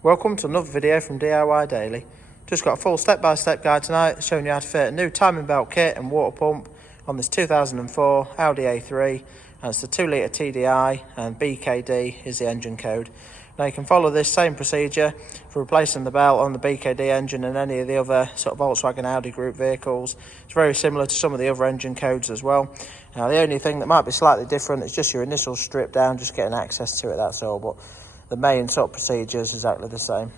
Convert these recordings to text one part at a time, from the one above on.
Welcome to another video from DIY Daily. Just got a full step-by-step guide tonight showing you how to fit a new timing belt kit and water pump on this 2004 Audi A3, and it's the 2 litre TDI and BKD is the engine code. Now you can follow this same procedure for replacing the belt on the BKD engine and any of the other sort of Volkswagen Audi group vehicles. It's very similar to some of the other engine codes as well. Now the only thing that might be slightly different is just your initial strip down, just getting access to it, that's all. But the main sort of procedure is exactly the same.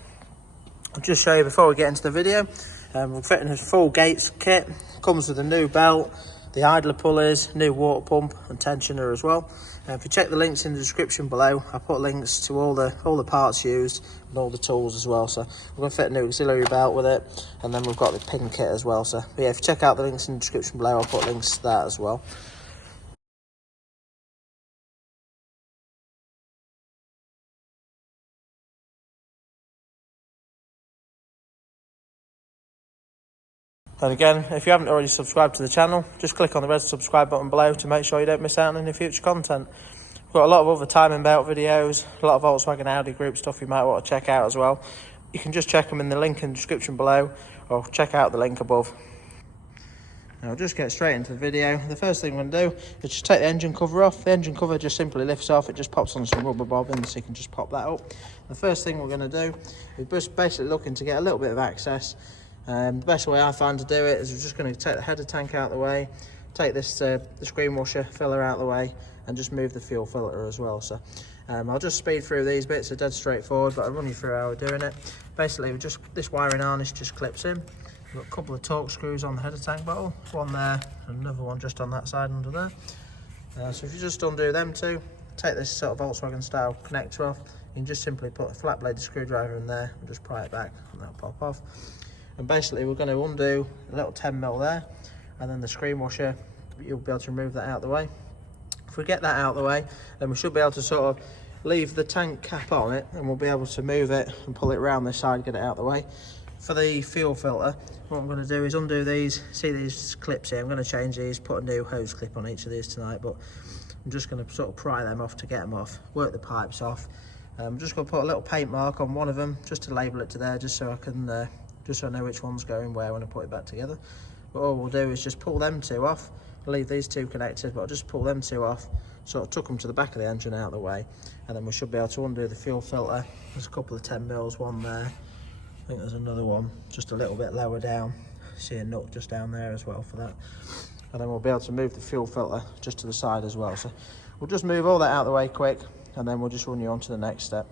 I'll just show you before we get into the video. We're fitting a full gates kit. Comes with a new belt, the idler pulleys, new water pump and tensioner as well. If you check the links in the description below, I put links to all the parts used and all the tools as well. So we're going to fit a new auxiliary belt with it, and then we've got the pin kit as well. So but yeah, if you check out the links in the description below, I'll put links to that as well. And again, if you haven't already subscribed to the channel, just click on the red subscribe button below to make sure you don't miss out on any future content. We've got a lot of other timing belt videos, a lot of Volkswagen Audi group stuff you might want to check out as well. You can just check them in the link in the description below, or check out the link above. Now we'll just get straight into the video. The first thing we're going to do is just take the engine cover off. The engine cover just simply lifts off, it just pops on some rubber bobbins, so you can just pop that up. The first thing we're going to do is just basically looking to get a little bit of access. The best way I find to do it is we're just going to take the header tank out of the way, take this the screen washer filler out of the way, and just move the fuel filter as well. So I'll just speed through these bits. They're dead straightforward, but I'll run you through how we're doing it. Basically, this wiring harness just clips in. We've got a couple of torque screws on the header tank bottle, one there and another one just on that side under there. So if you just undo them two, take this sort of Volkswagen style connector off, you can just simply put a flat bladed screwdriver in there and just pry it back and that'll pop off. And basically we're going to undo a little 10mm there, and then the screen washer, you'll be able to remove that out of the way. If we get that out of the way, then we should be able to sort of leave the tank cap on it, and we'll be able to move it and pull it around this side, get it out of the way. For the fuel filter, what I'm going to do is undo these, see these clips here, I'm going to change these, put a new hose clip on each of these tonight, but I'm just going to sort of pry them off to get them off, work the pipes off. I'm just going to put a little paint mark on one of them, just to label it to there, just so I can just so I know which one's going where when I put it back together. But all we'll do is just pull them two off, leave these two connected, but I'll just pull them two off, sort of tuck them to the back of the engine out of the way, and then we should be able to undo the fuel filter. There's a couple of 10mm, one there, I think there's another one just a little bit lower down, see a nut just down there as well for that, and then we'll be able to move the fuel filter just to the side as well. So we'll just move all that out of the way quick, and then we'll just run you on to the next step.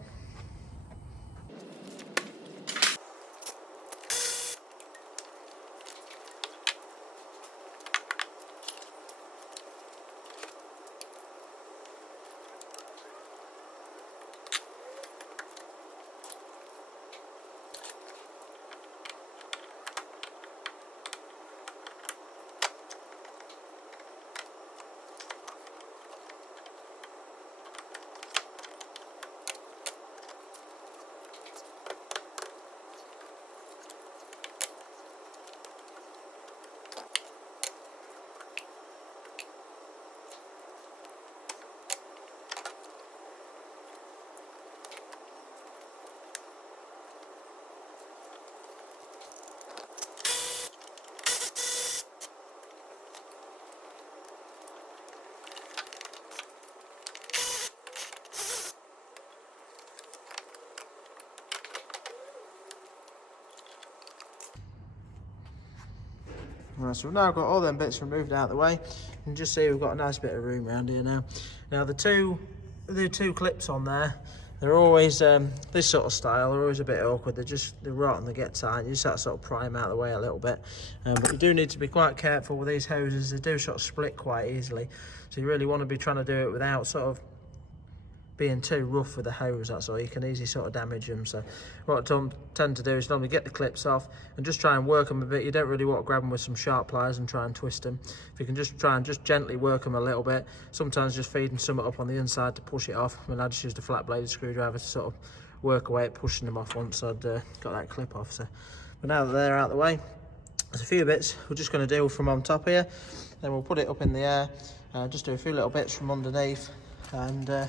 Right, so we've now got all them bits removed out of the way. You can just see we've got a nice bit of room around here now. Now the two clips on there, they're always this sort of style, they're always a bit awkward. They're right and they get tight. You just have to sort of pry them out of the way a little bit. But you do need to be quite careful with these hoses. They do sort of split quite easily. So you really want to be trying to do it without sort of being too rough with the hose, that's all. You can easily sort of damage them. So what I tend to do is normally get the clips off and just try and work them a bit. You don't really want to grab them with some sharp pliers and try and twist them. If you can just try and just gently work them a little bit, sometimes just feeding some up on the inside to push it off. I mean, I just used a flat bladed screwdriver to sort of work away at pushing them off once I'd got that clip off. So, but now that they're out of the way, there's a few bits we're just going to do from on top here. Then we'll put it up in the air, just do a few little bits from underneath, and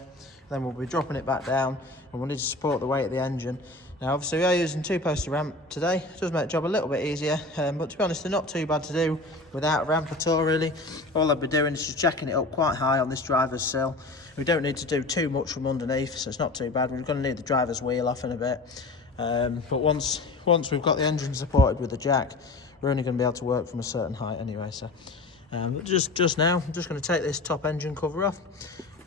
then we'll be dropping it back down, and we'll need to support the weight of the engine. Now obviously we are using 2-poster ramp today. It does make the job a little bit easier, but to be honest they're not too bad to do without a ramp at all really. All I'd be doing is just jacking it up quite high on this driver's sill. We don't need to do too much from underneath, so it's not too bad. We're going to need the driver's wheel off in a bit. But once we've got the engine supported with the jack, we're only going to be able to work from a certain height anyway. So just now, I'm just going to take this top engine cover off,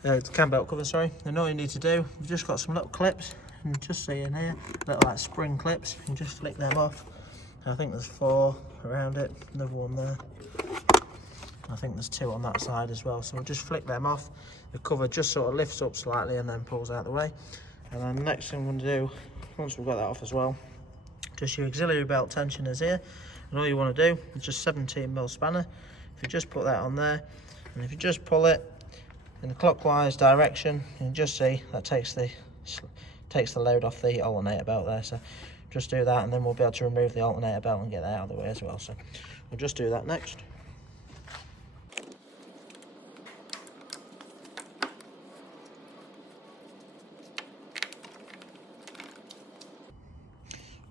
the cam belt cover, sorry. And all you need to do, we've just got some little clips. And just see in here, little like spring clips, you can just flick them off. I think there's 4 around it, another one there. I think there's 2 on that side as well, so we'll just flick them off. The cover just sort of lifts up slightly and then pulls out the way. And then the next thing I'm going to do, once we've got that off as well, just your auxiliary belt tensioners here. And all you want to do is just 17mm spanner. If you just put that on there, and if you just pull it in the clockwise direction, you can just see that takes the load off the alternator belt there. So just do that, and then we'll be able to remove the alternator belt and get that out of the way as well. So we'll just do that next.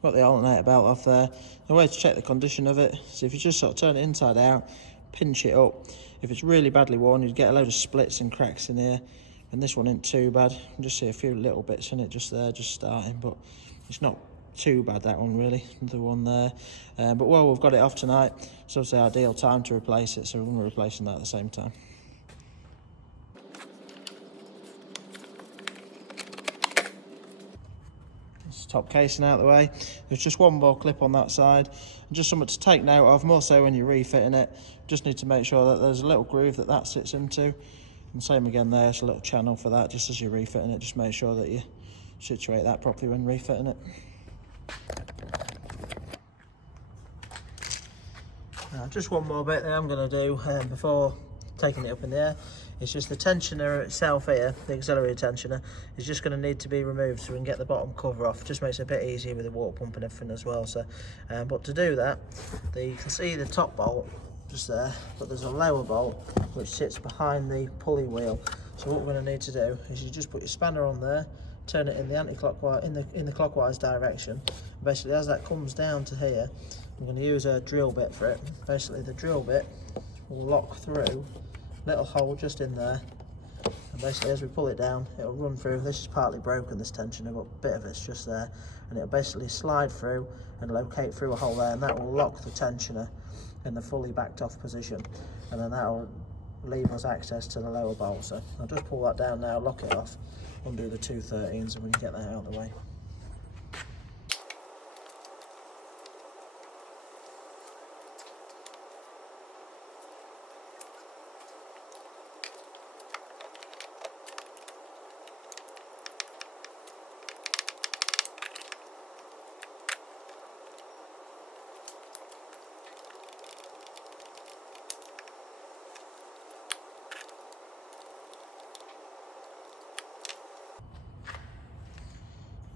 Got the alternator belt off there. The way to check the condition of it is if you just sort of turn it inside out, pinch it up. If it's really badly worn, you'd get a load of splits and cracks in here. And this one ain't too bad. You can just see a few little bits in it just there, just starting, but it's not too bad, that one really, the one there. But while we've got it off tonight, it's obviously ideal time to replace it, so we're going to be replacing that at the same time. Top casing out of the way. There's just one more clip on that side, and just something to take note of, more so when you're refitting it. Just need to make sure that there's a little groove that sits into, and same again there's a little channel for that. Just as you're refitting it, just make sure that you situate that properly when refitting it. Just one more bit that I'm going to do before taking it up in the air. It's just the tensioner itself here, the auxiliary tensioner, is just going to need to be removed so we can get the bottom cover off. Just makes it a bit easier with the water pump and everything as well. So, but to do that, you can see the top bolt just there, but there's a lower bolt which sits behind the pulley wheel. So what we're going to need to do is you just put your spanner on there, turn it in the anti-clockwise, in the clockwise direction. Basically, as that comes down to here, I'm going to use a drill bit for it. Basically, the drill bit will lock through. Little hole just in there, and basically as we pull it down, it'll run through. This is partly broken, this tensioner, but a bit of it's just there, and it'll basically slide through and locate through a hole there, and that will lock the tensioner in the fully backed off position, and then that will leave us access to the lower bolt. So I'll just pull that down now, lock it off, undo the 213s, and we can get that out of the way.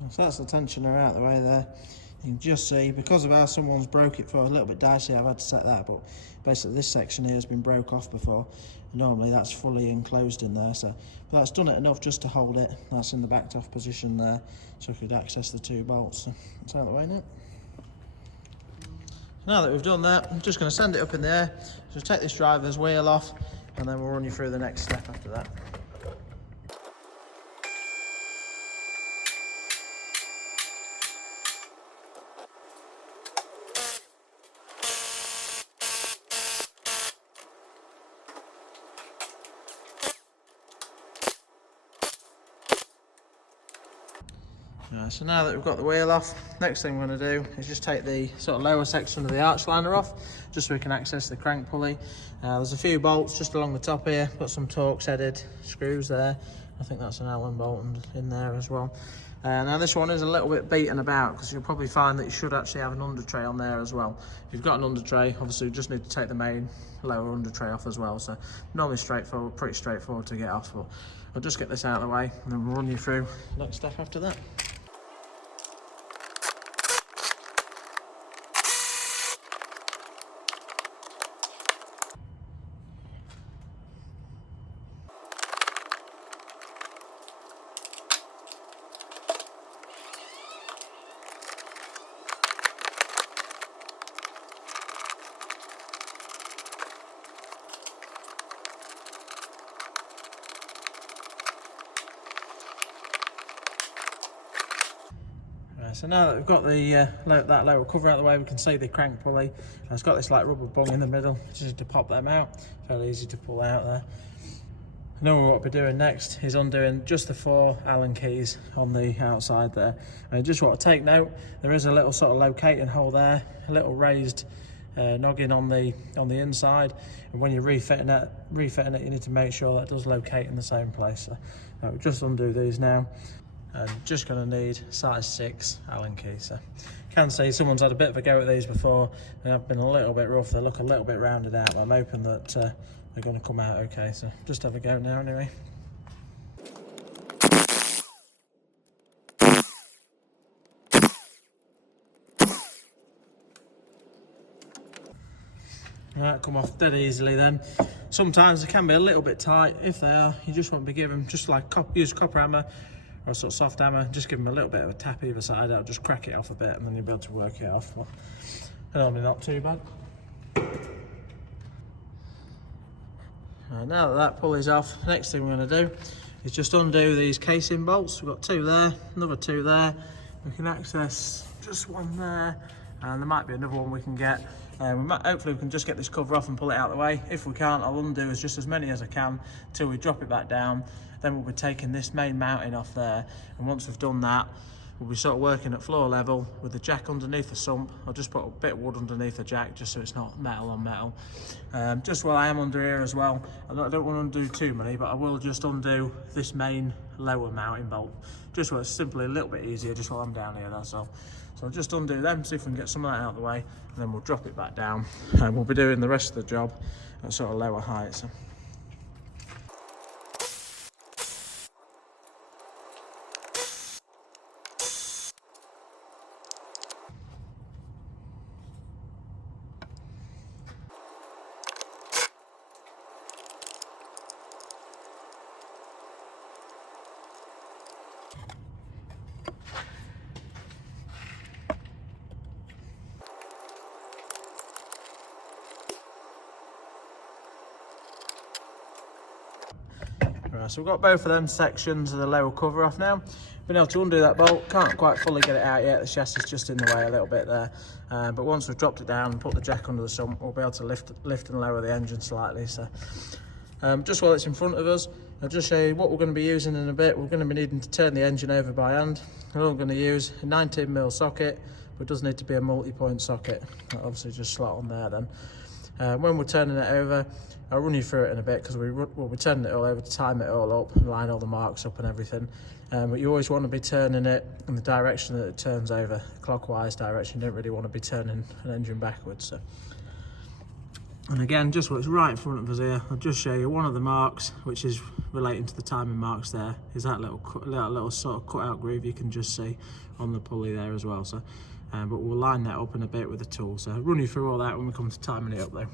So that's the tensioner out the way there. You can just see, because of how someone's broke it for, a little bit dicey, I've had to set that, but basically this section here has been broke off before. Normally that's fully enclosed in there, so but that's done it enough just to hold it. That's in the backed off position there, so we could access the 2 bolts. So it's out of the way now. Now that we've done that, I'm just going to send it up in the air. So take this driver's wheel off, and then we'll run you through the next step after that. So now that we've got the wheel off, next thing we're going to do is just take the sort of lower section of the arch liner off, just so we can access the crank pulley. There's a few bolts just along the top here, got some Torx headed screws there. I think that's an Allen bolt in there as well. Now this one is a little bit beaten about, because you'll probably find that you should actually have an under tray on there as well. If you've got an under tray, obviously you just need to take the main lower under tray off as well. So normally straightforward, pretty straightforward to get off, but I'll just get this out of the way and then we'll run you through the next step after that. So now that we've got the that lower cover out of the way, we can see the crank pulley. And it's got this like rubber bung in the middle. Just need to pop them out. Fairly easy to pull out there. And then what we'll be doing next is undoing just the 4 Allen keys on the outside there. And just want to take note, there is a little sort of locating hole there, a little raised noggin on the inside. And when you're refitting it, you need to make sure that does locate in the same place. So we'll just undo these now. And just going to need size 6 Allen keys. So you can see someone's had a bit of a go at these before. They have been a little bit rough. They look a little bit rounded out, but I'm hoping that they're going to come out okay. So just have a go now anyway. Right, come off dead easily then. Sometimes they can be a little bit tight. If they are, you just want to be giving just like use a copper hammer or a sort of soft hammer, just give them a little bit of a tap either side. That'll just crack it off a bit, and then you'll be able to work it off. But normally not too bad. Right, now that that pulley's off, next thing we're going to do is just undo these casing bolts. We've got 2 there, another 2 there. We can access just 1 there, and there might be another one we can get. Hopefully we can just get this cover off and pull it out of the way. If we can't, I'll undo just as many as I can till we drop it back down. Then we'll be taking this main mounting off there, and once we've done that, we'll be sort of working at floor level with the jack underneath the sump. I'll just put a bit of wood underneath the jack just so it's not metal on metal. Just while I am under here as well, I don't want to undo too many, but I will just undo this main lower mounting bolt, just so it's simply a little bit easier just while I'm down here, that's all. So I'll just undo them, see if we can get some of that out of the way, and then we'll drop it back down, and we'll be doing the rest of the job at sort of lower heights. So. Right, so we've got both of them sections of the lower cover off now. Been able to undo that bolt, can't quite fully get it out yet, the chassis is just in the way a little bit there. But once we've dropped it down and put the jack under the sump, we'll be able to lift and lower the engine slightly. So just while it's in front of us, I'll just show you what we're going to be using in a bit. We're going to be needing to turn the engine over by hand. And I'm going to use a 19mm socket, but it does need to be a multi-point socket. That'll obviously just slot on there then. When we're turning it over, I'll run you through it in a bit because we'll be turning it all over to time it all up, line all the marks up and everything. But you always want to be turning it in the direction that it turns over, clockwise direction. You don't really want to be turning an engine backwards. So. And again, just what's right in front of us here, I'll just show you one of the marks, which is relating to the timing marks there, is that little sort of cut out groove you can just see on the pulley there as well. So, but we'll line that up in a bit with the tool. So I'll run you through all that when we come to timing it up though.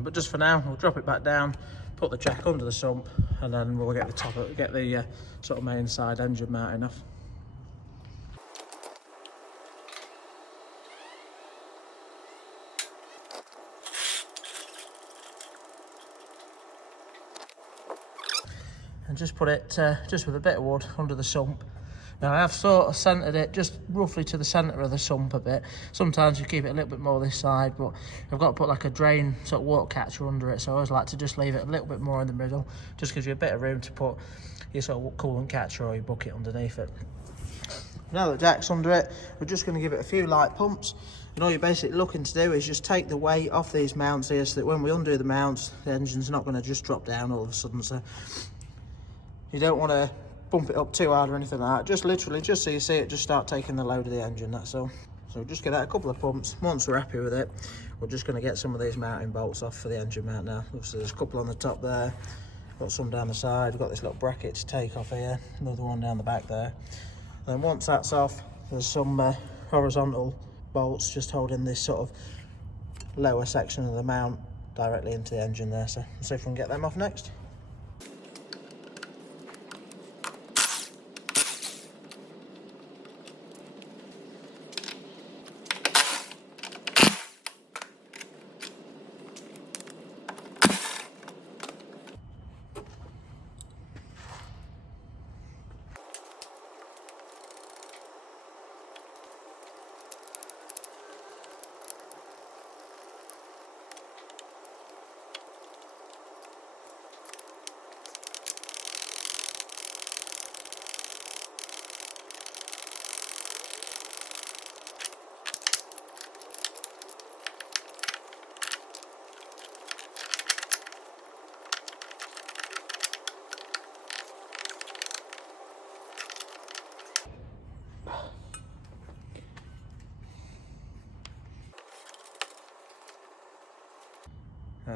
But just for now, we'll drop it back down, put the jack under the sump, and then we'll get the sort of main side engine mounting off. And just put it just with a bit of wood under the sump. Now I have sort of centred it just roughly to the centre of the sump a bit. Sometimes you keep it a little bit more this side, but I've got to put like a drain sort of water catcher under it, so I always like to just leave it a little bit more in the middle. Just gives you a bit of room to put your sort of coolant catcher or your bucket underneath it. Now that Jack's under it, we're just going to give it a few light pumps. And all you're basically looking to do is just take the weight off these mounts here so that when we undo the mounts, the engine's not going to just drop down all of a sudden. So you don't want to bump it up too hard or anything like that. Just literally, just so you see it just start taking the load of the engine, that's all. So just give that a couple of pumps. Once we're happy with it, we're just going to get some of these mounting bolts off for the engine mount now. So there's a couple on the top there, got some down the side, we've got this little bracket to take off here, another one down the back there. And then once that's off, there's some horizontal bolts just holding this sort of lower section of the mount directly into the engine there. So let's see if we can get them off next.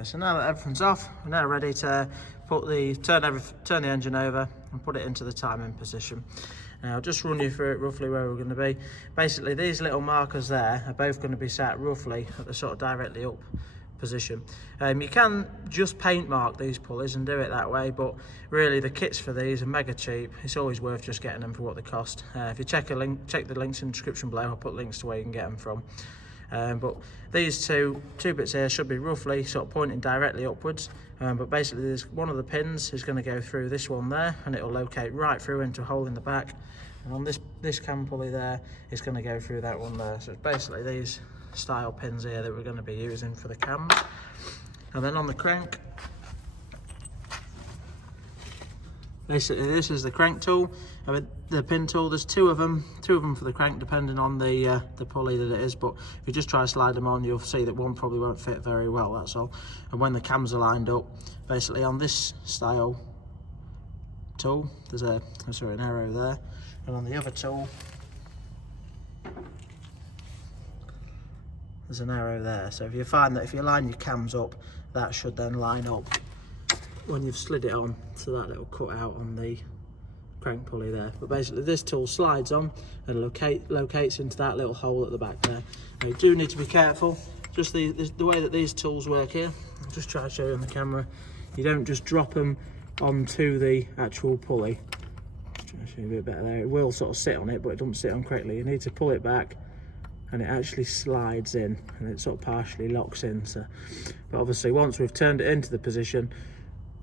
So now that everything's off, we're now ready to turn the engine over and put it into the timing position. Now I'll just run you through it roughly where we're going to be. Basically these little markers there are both going to be sat roughly at the sort of directly up position. You can just paint mark these pulleys and do it that way, but really the kits for these are mega cheap. It's always worth just getting them for what they cost. If you check the links in the description below, I'll put links to where you can get them from. But these two bits here should be roughly sort of pointing directly upwards, but basically there's one of the pins is going to go through this one there, and it'll locate right through into a hole in the back, and on this cam pulley there is going to go through that one there. So it's basically these style pins here that we're going to be using for the cams. And then on the crank, basically this is the crank tool. I mean, the pin tool, there's two of them for the crank depending on the pulley that it is, but if you just try to slide them on, you'll see that one probably won't fit very well, that's all. And when the cams are lined up, basically on this style tool, there's an arrow there, and on the other tool there's an arrow there. So if you find that if you line your cams up, that should then line up when you've slid it on to that little cutout on the crank pulley there. But basically this tool slides on and locates into that little hole at the back there. Now you do need to be careful, just the way that these tools work here. I'll just try to show you on the camera. You don't just drop them onto the actual pulley. Just trying to show you a bit better there. It will sort of sit on it, but it doesn't sit on correctly. You need to pull it back and it actually slides in and it sort of partially locks in. So, but obviously once we've turned it into the position,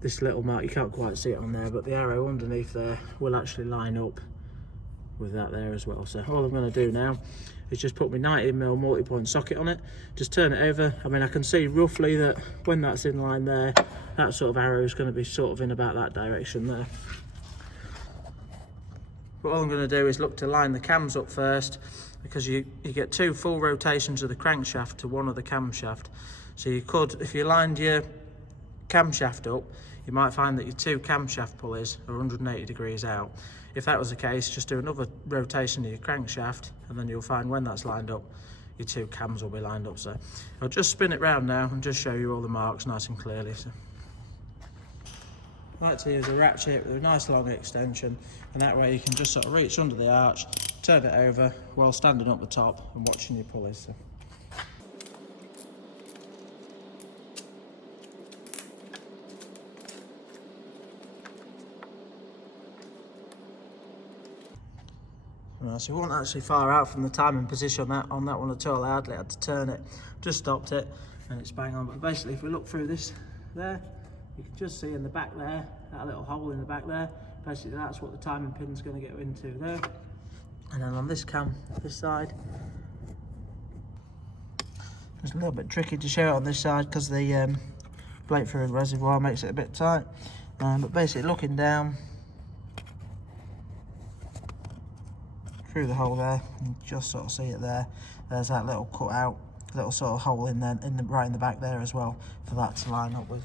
this little mark, you can't quite see it on there, but the arrow underneath there will actually line up with that there as well. So all I'm going to do now is just put my 90mm multi-point socket on it, just turn it over. I mean, I can see roughly that when that's in line there, that sort of arrow is going to be sort of in about that direction there. But all I'm going to do is look to line the cams up first, because you get two full rotations of the crankshaft to one of the camshaft. So you could, if you lined your camshaft up, you might find that your two camshaft pulleys are 180 degrees out. If that was the case, just do another rotation of your crankshaft, and then you'll find when that's lined up, your two cams will be lined up. So I'll just spin it round now and just show you all the marks nice and clearly. So I like to use a ratchet with a nice long extension, and that way you can just sort of reach under the arch, turn it over while standing up the top and watching your pulleys. So. So we weren't actually far out from the timing position on that one at all. I hardly had to turn it, just stopped it, and it's bang on. But basically, if we look through this there, you can just see in the back there, that little hole in the back there, basically that's what the timing pin's going to get into there. And then on this cam, this side, it's a little bit tricky to show it on this side because the plate fluid reservoir makes it a bit tight. But basically looking down through the hole there, you just sort of see it there. There's that little cut out, little sort of hole in there, right in the back there as well, for that to line up with.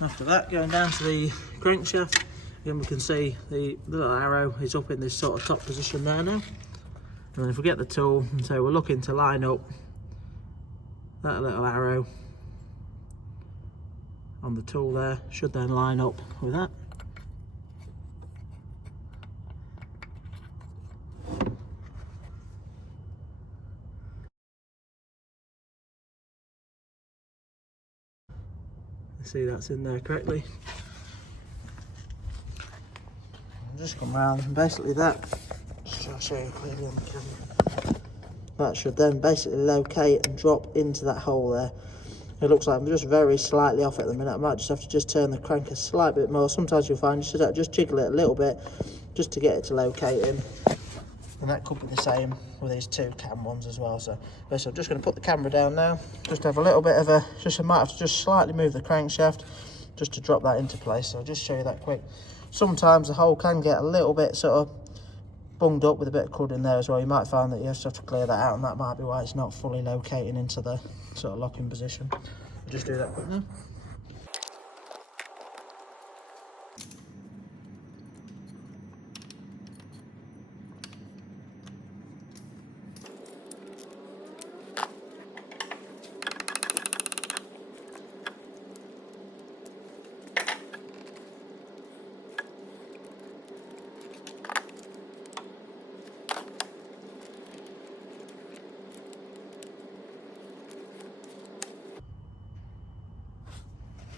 After that, going down to the crankshaft, again we can see the little arrow is up in this sort of top position there now. And then if we get the tool, and so we're looking to line up that little arrow on the tool there, should then line up with that. See, that's in there correctly. I'll just come round and basically that, I'll show you clearly on the camera, that should then basically locate and drop into that hole there. It looks like I'm just very slightly off at the minute. I might just have to just turn the crank a slight bit more. Sometimes you'll find you should just jiggle it a little bit just to get it to locate in. And that could be the same with these two cam ones as well. So basically I'm just going to put the camera down now, just have a little bit of I might have to just slightly move the crankshaft just to drop that into place. So I'll just show you that quick. Sometimes the hole can get a little bit sort of bunged up with a bit of crud in there as well. You might find that you just have to clear that out, and that might be why it's not fully locating into the sort of locking position. I'll just do that quick now.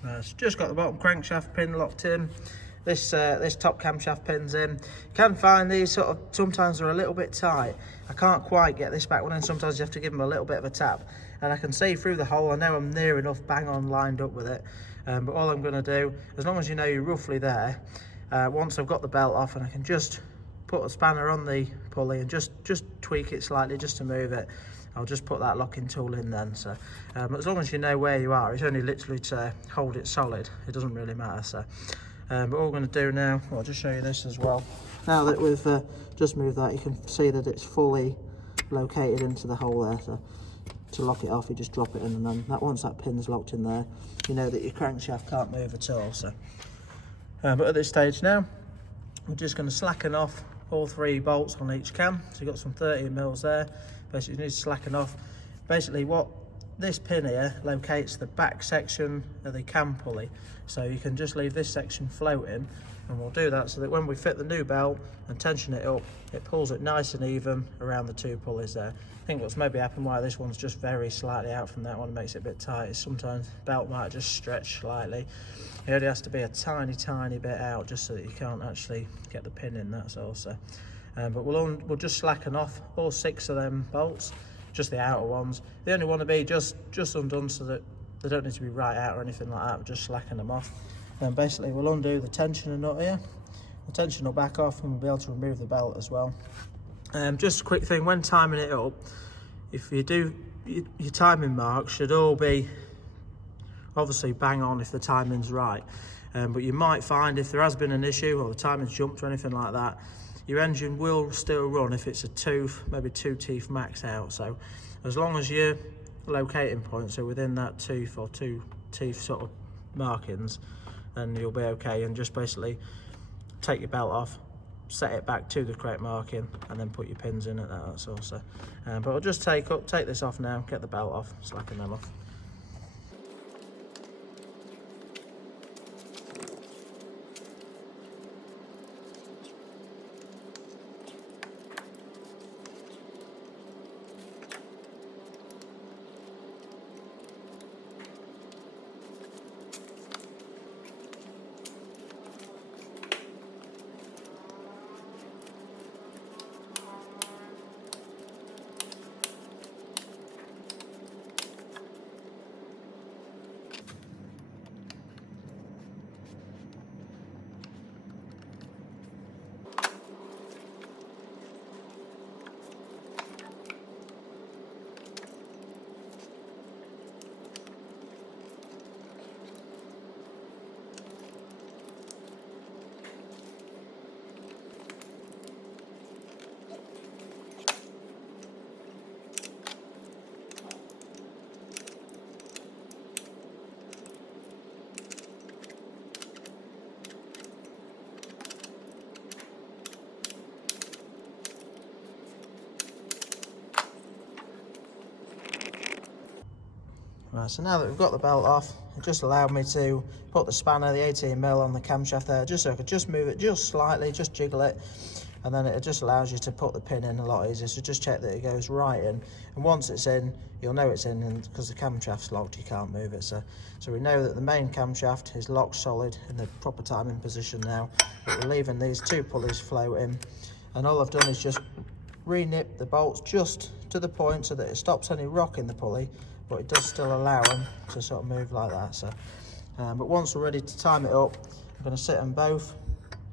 So just got the bottom crankshaft pin locked in. This top camshaft pin's in. You can find these sort of, sometimes they're a little bit tight. I can't quite get this back one in, sometimes you have to give them a little bit of a tap. And I can see through the hole, I know I'm near enough bang on lined up with it. But all I'm gonna do, as long as you know you're roughly there, once I've got the belt off and I can just put a spanner on the pulley and just tweak it slightly just to move it, I'll just put that locking tool in then. So as long as you know where you are, it's only literally to hold it solid, it doesn't really matter. So but all we're going to do now, I'll just show you this as well. Now that we've just moved that, you can see that it's fully located into the hole there. So to lock it off, you just drop it in, and then once that pin's locked in there, you know that your crankshaft can't move at all. So but at this stage now, we're just going to slacken off all 3 bolts on each cam. So you've got some 13 mils there. Basically you need to slacken off. Basically what this pin here locates the back section of the cam pulley, so you can just leave this section floating, and we'll do that so that when we fit the new belt and tension it up, it pulls it nice and even around the 2 pulleys there. I think what's maybe happened why this one's just very slightly out from that one, makes it a bit tight, is sometimes the belt might just stretch slightly. It only has to be a tiny bit out just so that you can't actually get the pin in, that's all. So but we'll just slacken off all 6 of them bolts, just the outer ones. They only want to be just undone so that they don't need to be right out or anything like that. We'll just slacken them off. Then basically we'll undo the tensioner nut here. The tension will back off and we'll be able to remove the belt as well. Just a quick thing, when timing it up, if you do, your timing marks should all be obviously bang on if the timing's right. But you might find if there has been an issue or the timing's jumped or anything like that, your engine will still run if it's a tooth, maybe 2 teeth max out. So as long as your locating points are within that tooth or 2 teeth sort of markings, then you'll be okay. And just basically take your belt off, set it back to the correct marking, and then put your pins in at that, that's all. So but I'll just take this off now, get the belt off, slacken them off. Right, so now that we've got the belt off, it just allowed me to put the spanner, the 18mm on the camshaft there, just so I could just move it just slightly, just jiggle it, and then it just allows you to put the pin in a lot easier. So just check that it goes right in, and once it's in, you'll know it's in, and because the camshaft's locked, you can't move it. So we know that the main camshaft is locked solid in the proper timing position now, but we're leaving these 2 pulleys floating, and all I've done is just re-nip the bolts just to the point so that it stops any rock in the pulley, but it does still allow them to sort of move like that. So but once we're ready to time it up, I'm going to sit them both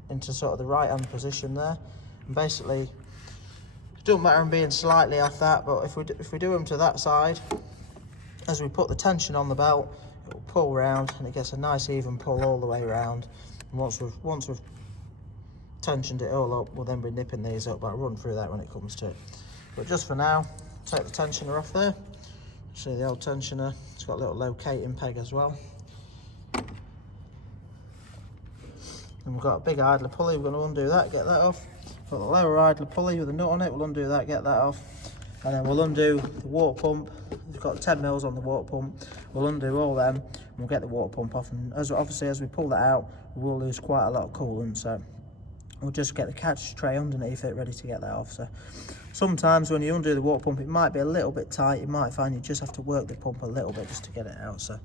into sort of the right hand position there, and basically it doesn't matter them being slightly off that, but if we do them to that side, as we put the tension on the belt, it will pull round and it gets a nice even pull all the way around. And once we've tensioned it all up, we'll then be nipping these up, but I'll run through that when it comes to it. But just for now, take the tensioner off there. See the old tensioner, it's got a little locating peg as well. And we've got a big idler pulley, we're going to undo that, get that off. Got the lower idler pulley with a nut on it, we'll undo that, get that off. And then we'll undo the water pump. We've got 10 mils on the water pump. We'll undo all them, and we'll get the water pump off. And obviously as we pull that out, we will lose quite a lot of coolant, so we'll just get the catch tray underneath it ready to get that off. So sometimes when you undo the water pump, it might be a little bit tight. You might find you just have to work the pump a little bit just to get it out. So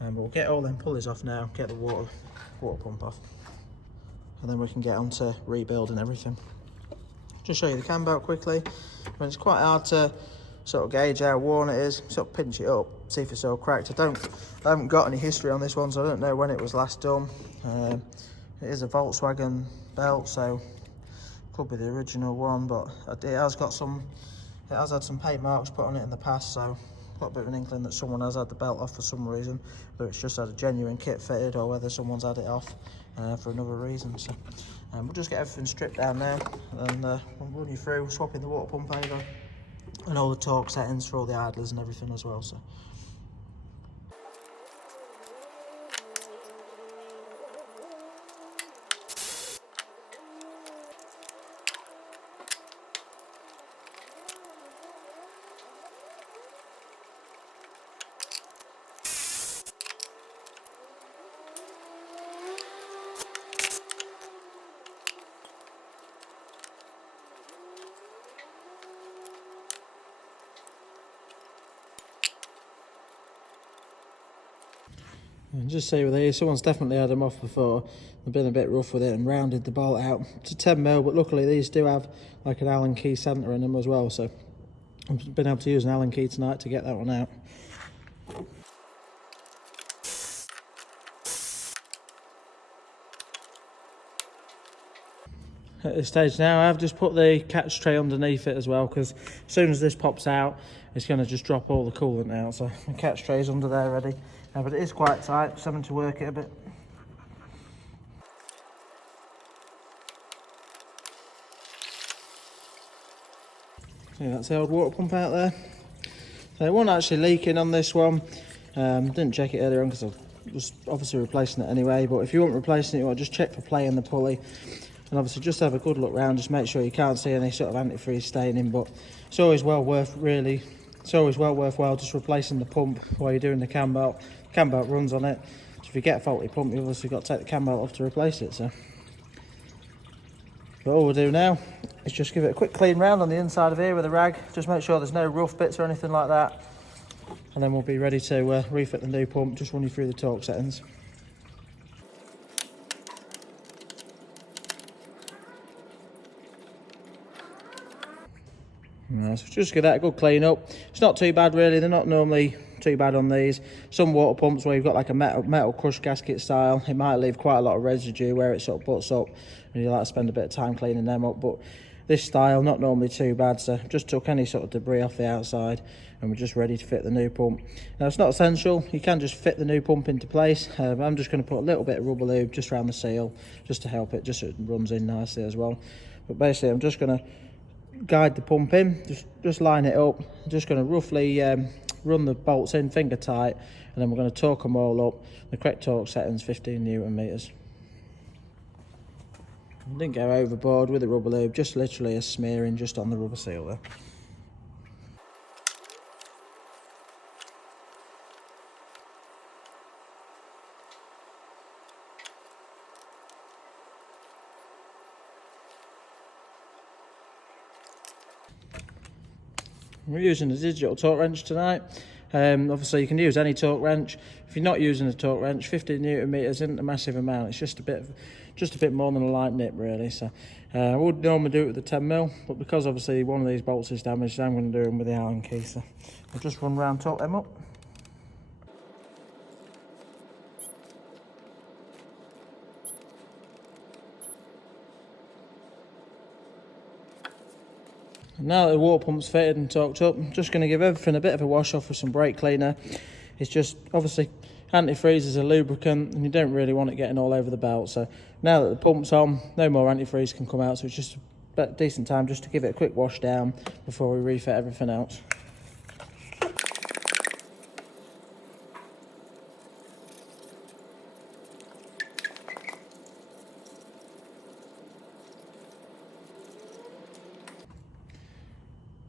But we'll get all them pulleys off now, get the water pump off, and then we can get on to rebuilding everything. Just show you the cam belt quickly. I mean, it's quite hard to sort of gauge how worn it is, sort of pinch it up, see if it's all cracked. I haven't got any history on this one, so I don't know when it was last done. It is a Volkswagen belt, so could be the original one, but it has had some paint marks put on it in the past, so got a bit of an inkling that someone has had the belt off for some reason, whether it's just had a genuine kit fitted or whether someone's had it off for another reason. So we'll just get everything stripped down now, and we'll run you through swapping the water pump over and all the torque settings for all the idlers and everything as well. So and just see with these, someone's definitely had them off before. They've been a bit rough with it and rounded the bolt out to 10mm, but luckily these do have like an Allen key centre in them as well, so I've been able to use an Allen key tonight to get that one out. At this stage now, I've just put the catch tray underneath it as well, because as soon as this pops out, it's going to just drop all the coolant out. So the catch tray's under there ready, but it is quite tight, just having to work it a bit. See, that's the old water pump out there. So it wasn't actually leaking on this one. Didn't check it earlier on because I was obviously replacing it anyway, but if you weren't replacing it, you just check for play in the pulley. And obviously just have a good look round, just make sure you can't see any sort of antifreeze staining, but it's always well worthwhile just replacing the pump while you're doing the cam belt. The cam belt runs on it, so if you get a faulty pump, you've obviously got to take the cam belt off to replace it. So but all we'll do now is just give it a quick clean round on the inside of here with a rag, just make sure there's no rough bits or anything like that, and then we'll be ready to refit the new pump, just run you through the torque settings. So just give that a good clean up. It's not too bad really, they're not normally too bad on these. Some water pumps where you've got like a metal crush gasket style, it might leave quite a lot of residue where it sort of butts up, and you like to spend a bit of time cleaning them up. But this style, not normally too bad, so just took any sort of debris off the outside and we're just ready to fit the new pump. Now it's not essential, you can just fit the new pump into place. I'm just going to put a little bit of rubber lube just around the seal, just to help it, just so it runs in nicely as well. But basically I'm just going to guide the pump in, just line it up. I'm just going to roughly run the bolts in finger tight, and then we're going to torque them all up. The correct torque settings 15 Newton meters. Didn't go overboard with the rubber lube, just literally a smearing just on the rubber seal there. We're using a digital torque wrench tonight. Obviously you can use any torque wrench. If you're not using a torque wrench, 15 Newton meters isn't a massive amount. It's just a bit more than a light nip really. So I would normally do it with the 10mm, but because obviously one of these bolts is damaged, I'm going to do them with the Allen key. So I'll just run round, torque them up. Now that the water pump's fitted and torqued up, I'm just going to give everything a bit of a wash off with some brake cleaner. It's just, obviously, antifreeze is a lubricant and you don't really want it getting all over the belt. So now that the pump's on, no more antifreeze can come out, so it's just a decent time just to give it a quick wash down before we refit everything else.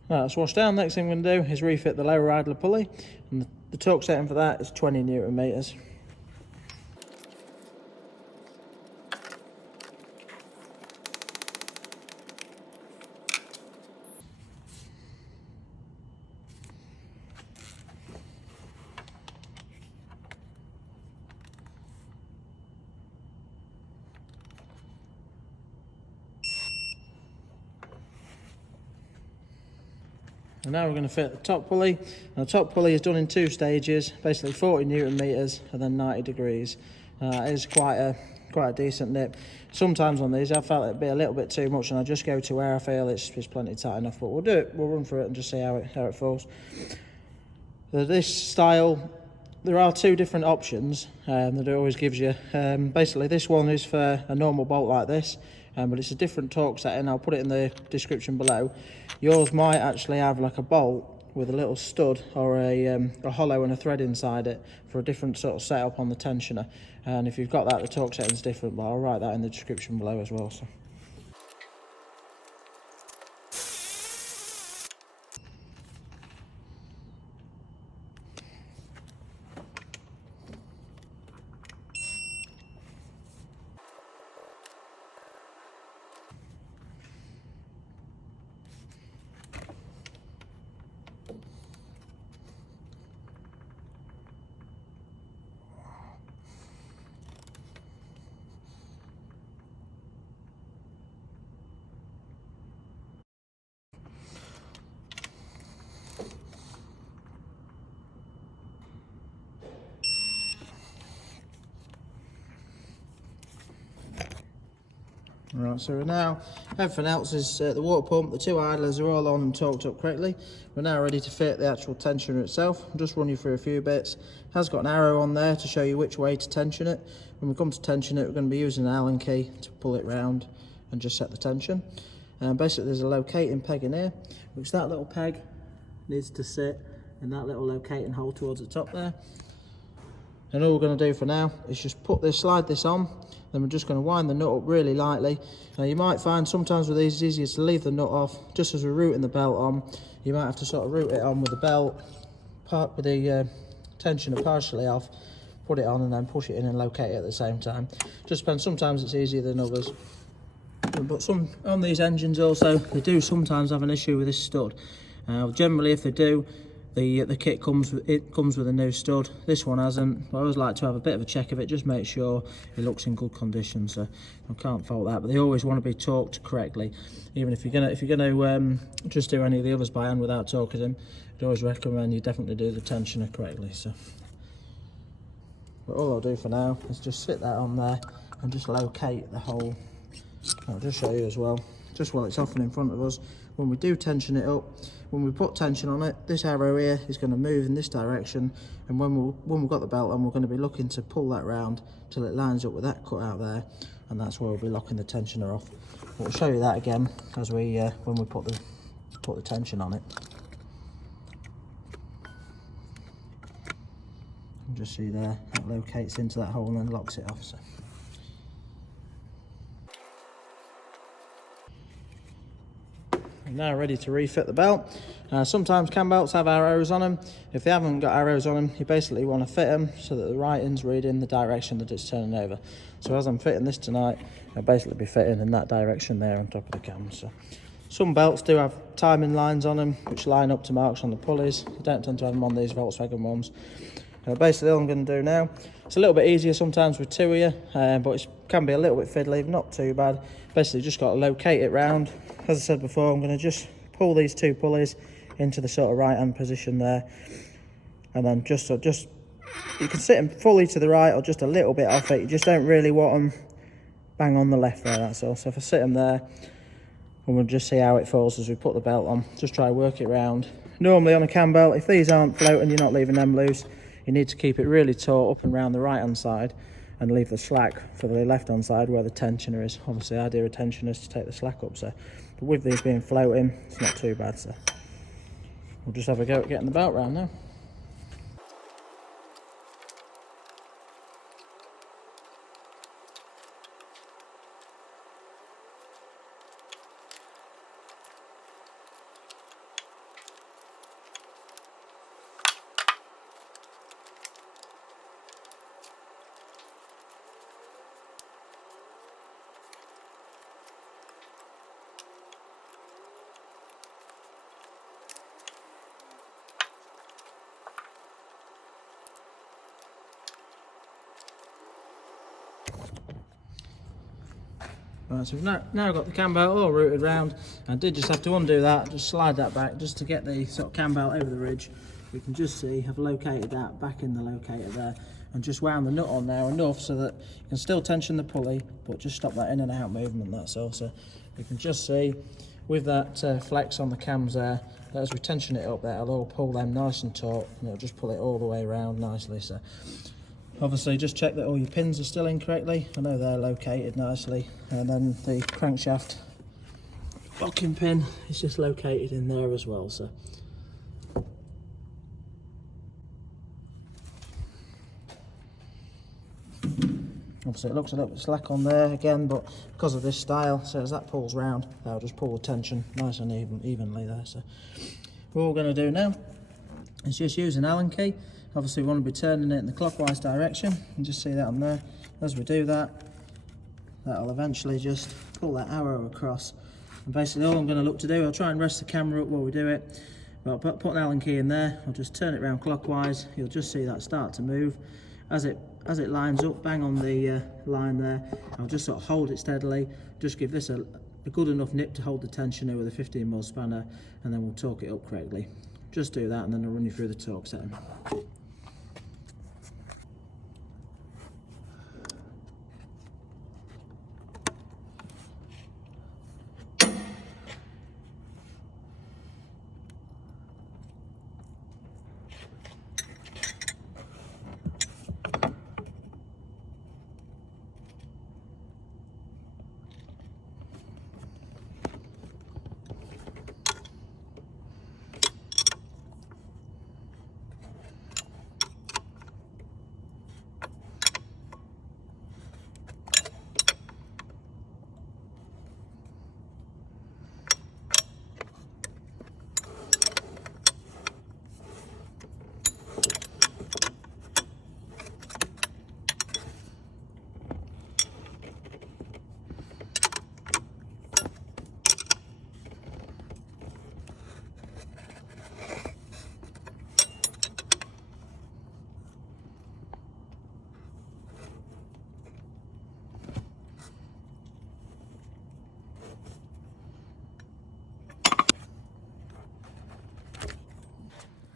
Right, that's washed down. Next thing we're going to do is refit the lower idler pulley, and the torque setting for that is 20 Newton meters. And now we're going to fit the top pulley. Now, the top pulley is done in 2 stages, basically 40 Newton meters and then 90 degrees. It is quite a decent nip. Sometimes on these I felt it'd be a little bit too much, and I just go to where I feel it's plenty tight enough. But we'll do it. We'll run through it and just see how it falls. This style, there are 2 different options that it always gives you. Basically, this one is for a normal bolt like this, but it's a different torque setting. I'll put it in the description below. Yours might actually have like a bolt with a little stud or a hollow and a thread inside it for a different sort of setup on the tensioner. And if you've got that, the torque setting's different, but I'll write that in the description below as well. So. Right, so we're now, everything else is, the water pump, the 2 idlers are all on and torqued up correctly. We're now ready to fit the actual tensioner itself. I'll just run you through a few bits. It has got an arrow on there to show you which way to tension it. When we come to tension it, we're going to be using an Allen key to pull it round and just set the tension. Basically there's a locating peg in here, which that little peg needs to sit in that little locating hole towards the top there. And all we're going to do for now is just slide this on. Then we're just going to wind the nut up really lightly. Now you might find sometimes with these it's easier to leave the nut off just as we're routing the belt on. You might have to sort of route it on with the belt, with the tensioner partially off, put it on and then push it in and locate it at the same time. Just depends, sometimes it's easier than others. But on these engines also, they do sometimes have an issue with this stud. Generally if they do, the kit comes with a new stud. This one hasn't. I always like to have a bit of a check of it, just make sure it looks in good condition. So I can't fault that. But they always want to be torqued correctly. Even if you're gonna just do any of the others by hand without torquing them, I'd always recommend you definitely do the tensioner correctly. So, but all I'll do for now is just fit that on there and just locate the hole. I'll just show you as well, just while it's off and in front of us. When we do tension it up, when we put tension on it, this arrow here is going to move in this direction, and when we've got the belt on, we're going to be looking to pull that round till it lines up with that cut out there, and that's where we'll be locking the tensioner off. We'll show you that again as we when we put the tension on it. You can just see there, it locates into that hole and then locks it off. So. Now ready to refit the belt. Sometimes cam belts have arrows on them. If they haven't got arrows on them, you basically want to fit them so that the writing's read in the direction that it's turning over. So as I'm fitting this tonight, I'll basically be fitting in that direction there on top of the cam. So some belts do have timing lines on them which line up to marks on the pulleys. I don't tend to have them on these Volkswagen ones. Basically all I'm going to do now, it's a little bit easier sometimes with 2 of you, but it can be a little bit fiddly, not too bad. Basically just got to locate it round. As I said before, I'm going to just pull these 2 pulleys into the sort of right hand position there, and then just you can sit them fully to the right or just a little bit off it. You just don't really want them bang on the left there, that's all. So if I sit them there, and we'll just see how it falls as we put the belt on. Just try to work it round. Normally on a cam belt, if these aren't floating, you're not leaving them loose. You need to keep it really taut up and round the right hand side and leave the slack for the left hand side where the tensioner is. Obviously the idea of tensioner is to take the slack up, so but with these being floating, it's not too bad. So we'll just have a go at getting the belt round now. Right, so we've now got the cam belt all routed round. I did just have to undo that, just slide that back just to get the sort of cam belt over the ridge. We can just see I've located that back in the locator there and just wound the nut on now enough so that you can still tension the pulley but just stop that in and out movement, that's all. So you can just see with that flex on the cams there, that as we tension it up there, it'll pull them nice and taut and it'll just pull it all the way around nicely. So obviously just check that all your pins are still in correctly. I know they're located nicely, and then the crankshaft locking pin is just located in there as well. So obviously it looks a little bit slack on there again, but because of this style, so as that pulls round, that'll just pull the tension nice and evenly there. So what we're going to do now is just use an Allen key. Obviously we want to be turning it in the clockwise direction. You can just see that on there. As we do that, that'll eventually just pull that arrow across. And basically all I'm going to look to do, I'll try and rest the camera up while we do it. But I'll put an Allen key in there, I'll just turn it around clockwise. You'll just see that start to move. As it lines up, bang on the line there, I'll just sort of hold it steadily. Just give this a good enough nip to hold the tension here with a 15mm spanner, and then we'll torque it up correctly. Just do that and then I'll run you through the torque setting.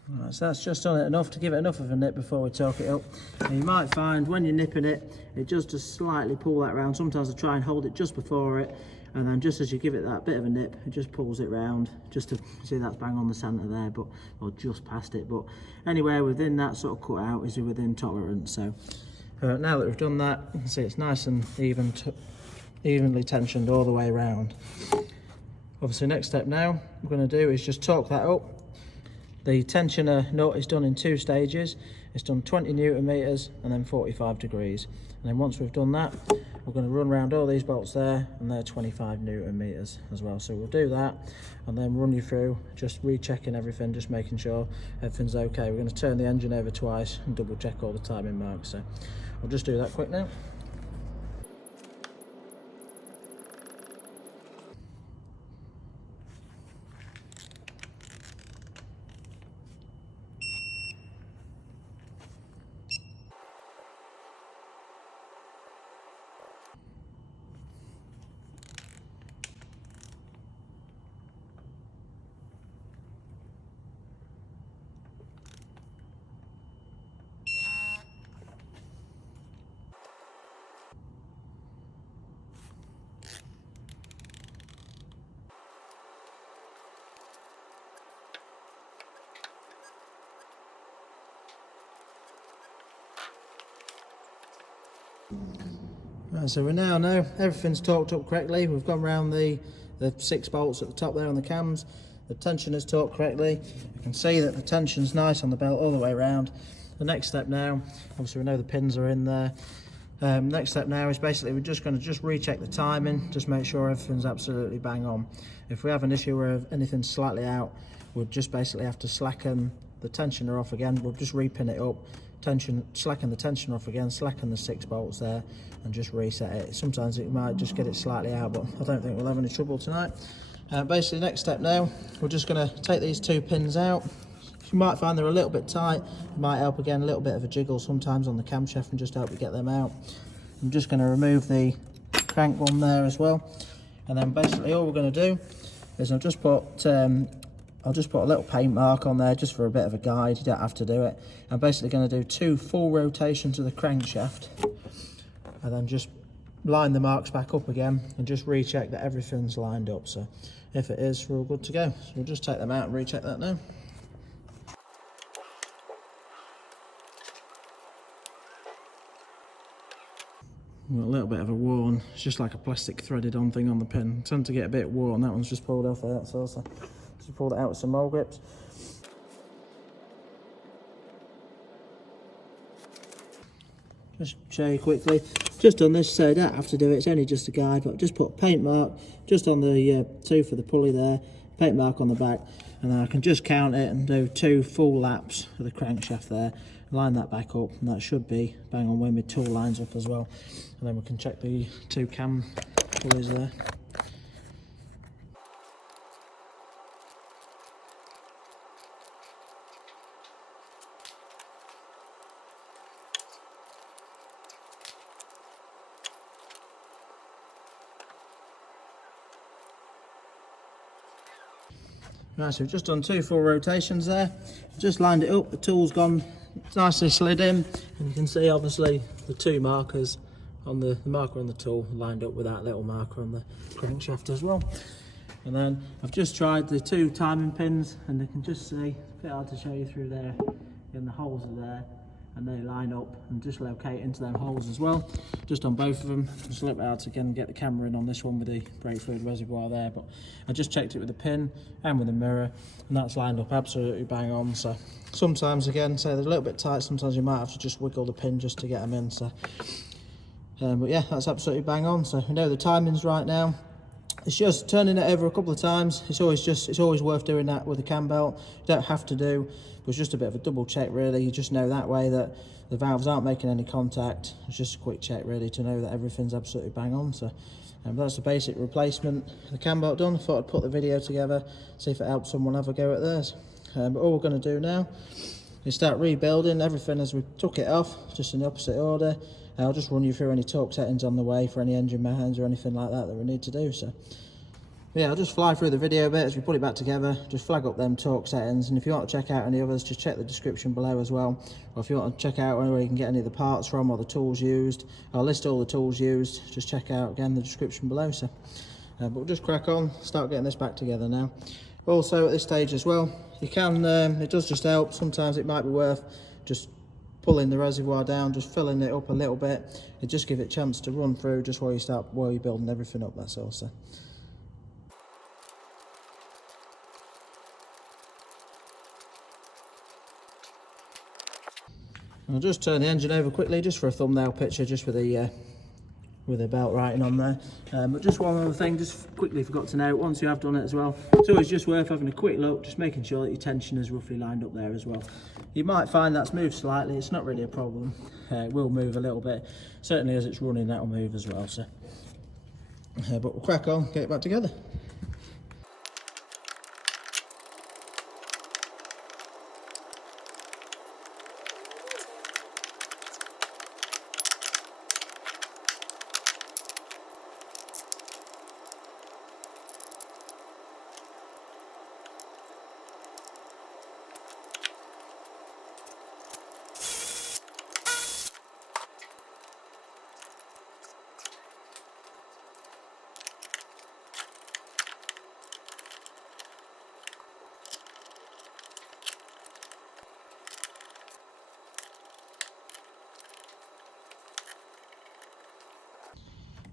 Right, so that's just done it enough to give it enough of a nip before we torque it up. And you might find when you're nipping it, it does just slightly pull that round. Sometimes I try and hold it just before it, and then just as you give it that bit of a nip, it just pulls it round, just to see that's bang on the centre there, but or just past it. But anywhere within that sort of cut out is within tolerance. So now that we've done that, you can see it's nice and evenly tensioned all the way around. Obviously next step now we're going to do is just torque that up. The tensioner nut is done in 2 stages. It's done 20 Newton meters and then 45 degrees. And then once we've done that, we're going to run around all these bolts there, and they're 25 Newton meters as well. So we'll do that and then run you through, just rechecking everything, just making sure everything's okay. We're going to turn the engine over twice and double check all the timing marks. So I'll just do that quick now. Right, so we now know everything's torqued up correctly. We've gone around the 6 bolts at the top there on the cams. The tension is torqued correctly. You can see that the tension's nice on the belt all the way around. The next step now, obviously we know the pins are in there. Next step now is basically we're just going to recheck the timing, just make sure everything's absolutely bang on. If we have an issue where anything's slightly out, we'll just basically have to slacken the tensioner off again. We'll just repin it up, slacken the tension off again, slacken the 6 bolts there, and just reset it. Sometimes it might just get it slightly out, but I don't think we'll have any trouble tonight. Basically, next step now, we're just going to take these 2 pins out. You might find they're a little bit tight. It might help again a little bit of a jiggle sometimes on the camshaft and just help you get them out. I'm just going to remove the crank one there as well. And then basically all we're going to do is I'll just put a little paint mark on there just for a bit of a guide. You don't have to do it. I'm basically going to do 2 full rotations of the crankshaft and then just line the marks back up again and just recheck that everything's lined up. So if it is, we're all good to go. So we'll just take them out and recheck that now. A little bit of a worn, it's just like a plastic threaded on thing on the pin. It tends to get a bit worn. That one's just pulled off there, so just pulled it out with some mole grips. Just show you quickly, just on this, so you don't have to do it, it's only just a guide, but just put a paint mark just on the tooth for the pulley there, paint mark on the back, and then I can just count it and do 2 full laps of the crankshaft there, line that back up, and that should be bang on when my tool lines up as well. And then we can check the 2 cam pulleys there. Right, so we've just done 2 full rotations there, just lined it up, the tool's gone nicely slid in, and you can see obviously the 2 markers on the marker on the tool lined up with that little marker on the crankshaft as well. And then I've just tried the 2 timing pins, and you can just see, it's a bit hard to show you through there, and the holes are there, and they line up and just locate into them holes as well, just on both of them. Just a little bit hard to again get the camera in on this one with the brake fluid reservoir there, but I just checked it with the pin and with the mirror, and that's lined up absolutely bang on. So sometimes again, say they're a little bit tight, sometimes you might have to just wiggle the pin just to get them in. So but yeah, that's absolutely bang on. So we know the timing's right now. It's just turning it over a couple of times. It's always worth doing that with a cam belt. You don't have to do, but it's just a bit of a double check really. You just know that way that the valves aren't making any contact. It's just a quick check really to know that everything's absolutely bang on. So that's the basic replacement. The cam belt done. I thought I'd put the video together, see if it helps someone have a go at theirs. But all we're going to do now is start rebuilding everything as we took it off, just in the opposite order. I'll just run you through any torque settings on the way for any engine mounts or anything like that we need to do. So yeah, I'll just fly through the video a bit as we put it back together, just flag up them torque settings, and if you want to check out any others, just check the description below as well. Or if you want to check out where you can get any of the parts from or the tools used, I'll list all the tools used, just check out again the description below. So but we'll just crack on, start getting this back together now. Also at this stage as well, you can, it does just help, sometimes it might be worth just pulling the reservoir down, just filling it up a little bit. It just gives it a chance to run through just while you're building everything up, that's all. So I'll just turn the engine over quickly just for a thumbnail picture, just with the belt writing on there. But just one other thing, just quickly forgot to note, once you have done it as well, it's always just worth having a quick look, just making sure that your tension is roughly lined up there as well. You might find that's moved slightly, it's not really a problem. It will move a little bit, certainly as it's running that will move as well. So but we'll crack on, get it back together.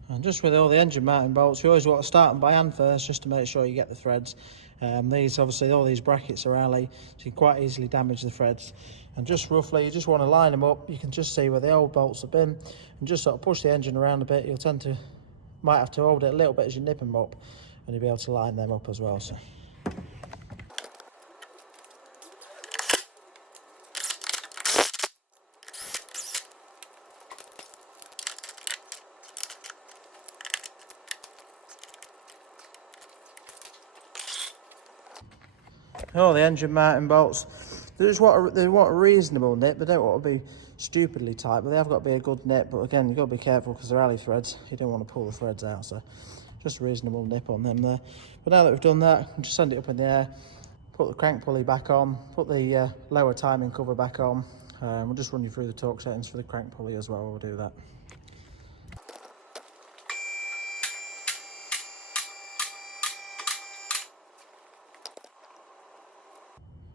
And just with all the engine mounting bolts, you always want to start them by hand first, just to make sure you get the threads. These obviously, all these brackets are alley, so you can quite easily damage the threads. And just roughly, you just want to line them up. You can just see where the old bolts have been, and just sort of push the engine around a bit. Might have to hold it a little bit as you nip them up, and you'll be able to line them up as well. So. Oh, the engine mounting bolts. They want a reasonable nip. They don't want to be stupidly tight, but they have got to be a good nip. But again, you've got to be careful because they're alley threads. You don't want to pull the threads out, so just a reasonable nip on them there. But now that we've done that, we'll just send it up in the air, put the crank pulley back on, put the lower timing cover back on. We'll just run you through the torque settings for the crank pulley as well. We'll do that.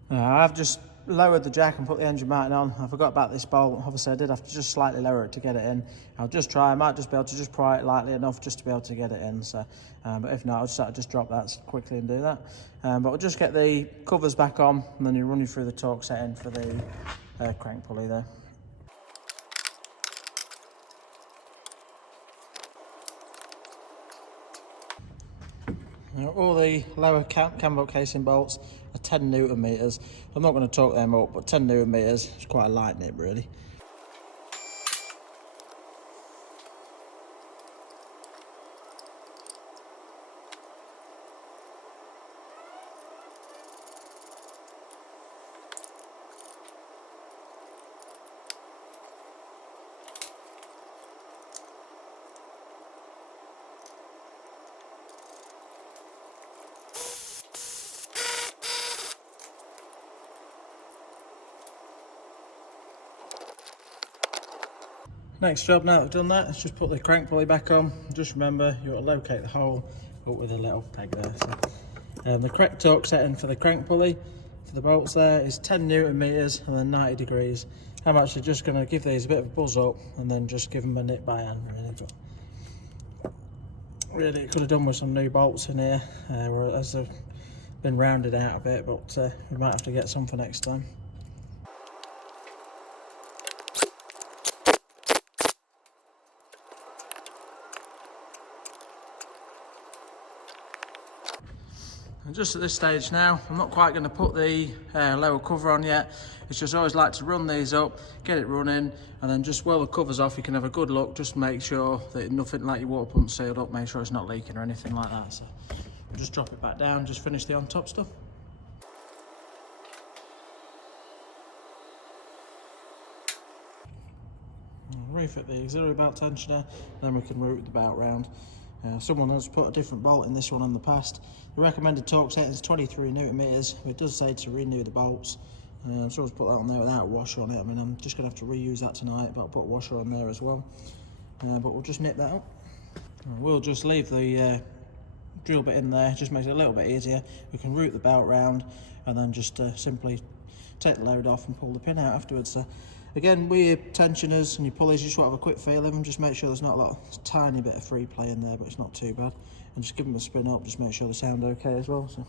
I've just lowered the jack and put the engine mounting on. I forgot about this bolt. Obviously I did have to just slightly lower it to get it in. I'll just try, I might just be able to just pry it lightly enough just to be able to get it in. So, but if not, I'll just drop that quickly and do that. But we'll just get the covers back on and then you'll run you through the torque setting for the crank pulley there. All the lower cam belt casing bolts are 10 Newton meters. I'm not going to torque them up, but 10 Newton meters is quite a light nip really. Next job, now that we've done that, is just put the crank pulley back on. Just remember, you've got to locate the hole up with a little peg there. So, the correct torque setting for the crank pulley, for the bolts there, is 10 Newton meters and then 90 degrees. I'm actually just going to give these a bit of a buzz up and then just give them a nip by hand really. But really, it could have done with some new bolts in here, as they've been rounded out a bit, but we might have to get some for next time. And just at this stage now, I'm not quite going to put the lower cover on yet. It's just always like to run these up, get it running, and then just while the cover's off, you can have a good look, just make sure that nothing like your water pump's sealed up, make sure it's not leaking or anything like that. So we'll just drop it back down, just finish the on top stuff. Refit the auxiliary belt tensioner, then we can route the belt round. Someone has put a different bolt in this one in the past. The recommended torque setting is 23 Newton meters. It does say to renew the bolts. Someone's put that on there without a washer on it. I mean, I'm just going to have to reuse that tonight, but I'll put a washer on there as well. But we'll just nip that up. We'll just leave the drill bit in there, just makes it a little bit easier. We can route the belt round and then just simply take the load off and pull the pin out afterwards. So again, with your tensioners and your pulleys, you just want to have a quick feel of them, just make sure there's not a tiny bit of free play in there, but it's not too bad. And just give them a spin up, just make sure they sound okay as well. So.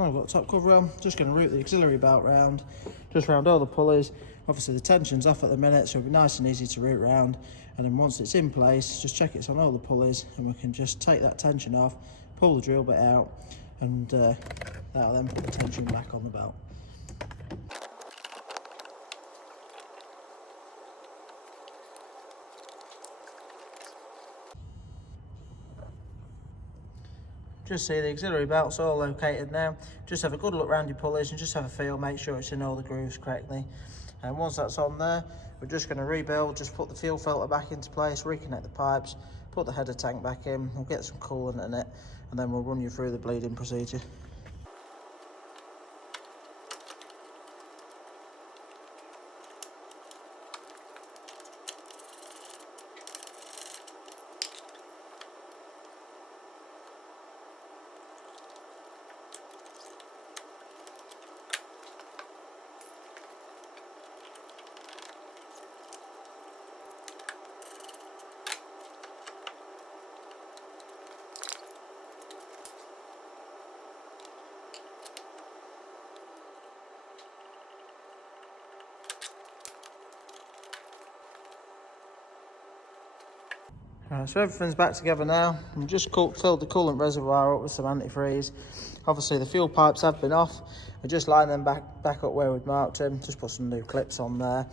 I've got top cover on, just going to route the auxiliary belt round, just round all the pulleys. Obviously the tension's off at the minute, so it'll be nice and easy to route round. And then once it's in place, just check it's on all the pulleys and we can just take that tension off, pull the drill bit out, and that'll then put the tension back on the belt. Just see the auxiliary belt's all located now. Just have a good look around your pulleys and just have a feel, make sure it's in all the grooves correctly. And once that's on there, we're just going to rebuild, just put the fuel filter back into place, reconnect the pipes, put the header tank back in, we'll get some coolant in it, and then we'll run you through the bleeding procedure. Right, so everything's back together now. We've just filled the coolant reservoir up with some antifreeze. Obviously the fuel pipes have been off. We just line them back up where we'd marked them. Just put some new clips on there.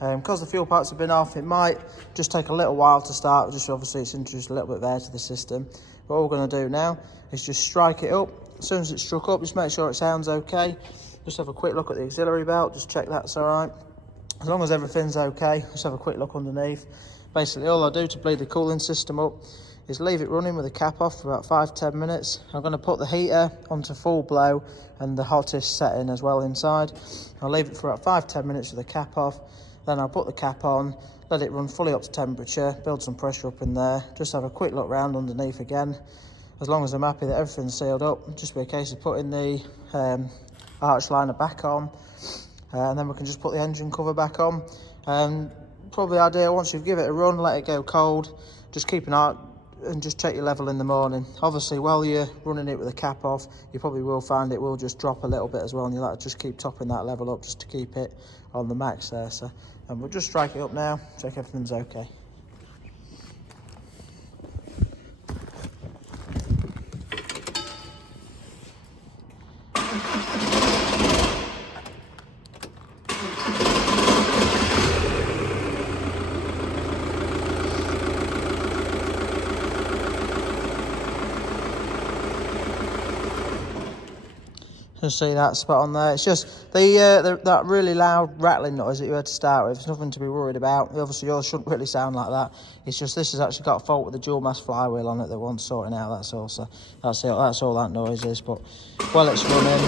Because the fuel pipes have been off, it might just take a little while to start. Just obviously it's introduced a little bit of air to the system. But all we're going to do now is just strike it up. As soon as it's struck up, just make sure it sounds okay. Just have a quick look at the auxiliary belt, just check that's all right. As long as everything's okay, just have a quick look underneath. Basically all I do to bleed the cooling system up is leave it running with the cap off for about 5-10 minutes. I'm going to put the heater onto full blow and the hottest setting as well inside. I'll leave it for about 5-10 minutes with the cap off. Then I'll put the cap on, let it run fully up to temperature, build some pressure up in there. Just have a quick look round underneath again. As long as I'm happy that everything's sealed up, just be a case of putting the arch liner back on. And then we can just put the engine cover back on. Probably ideal once you give it a run, let it go cold, just keep an eye and just check your level in the morning. Obviously while you're running it with the cap off, you probably will find it will just drop a little bit as well, and you'll have to just keep topping that level up just to keep it on the max there. So we'll just strike it up now, check everything's okay. Just see that spot on there. It's just that really loud rattling noise that you had to start with. It's nothing to be worried about. Obviously yours shouldn't really sound like that. It's just this has actually got a fault with the dual mass flywheel on it that wants sorting out, that's all. So that's it, that's all that noise is. But while it's running,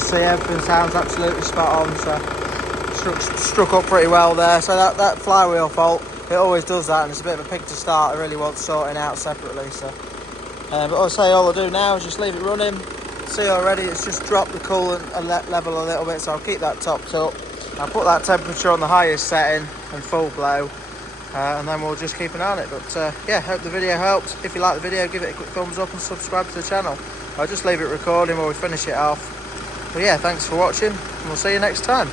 see everything sounds absolutely spot on. So struck up pretty well there. So that flywheel fault, it always does that, and it's a bit of a pig to start. It really wants sorting out separately. So, but I'll say all I do now is just leave it running. See already, it's just dropped the coolant level a little bit, so I'll keep that topped up. I'll put that temperature on the highest setting and full blow, and then we'll just keep an eye on it. But yeah, hope the video helped. If you like the video, give it a quick thumbs up and subscribe to the channel. I'll just leave it recording while we finish it off. But yeah, thanks for watching, and we'll see you next time.